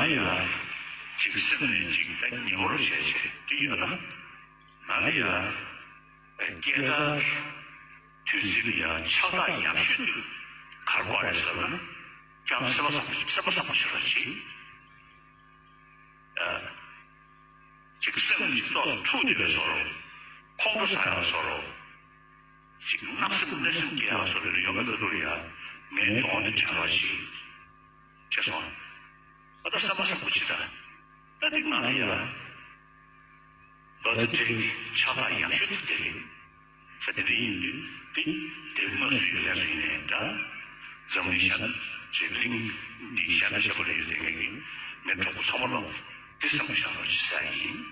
나이가 직선을 지금 영어로写对了，哪里啊？觉得就是呀，恰到雅趣的，看过来说呢，讲什么说起，这个生意到处理的时候，碰到啥的时候，这个那是那是这样说的，有个道理啊，没往的讲到起，就说，我到什么不记得，那这个哪里啊？到这里恰到雅趣的。Verdienen die Demonstrationsländer, Zamischen, Zivling, die Shanashapoli, mit Tosamolo, die Samishapoli,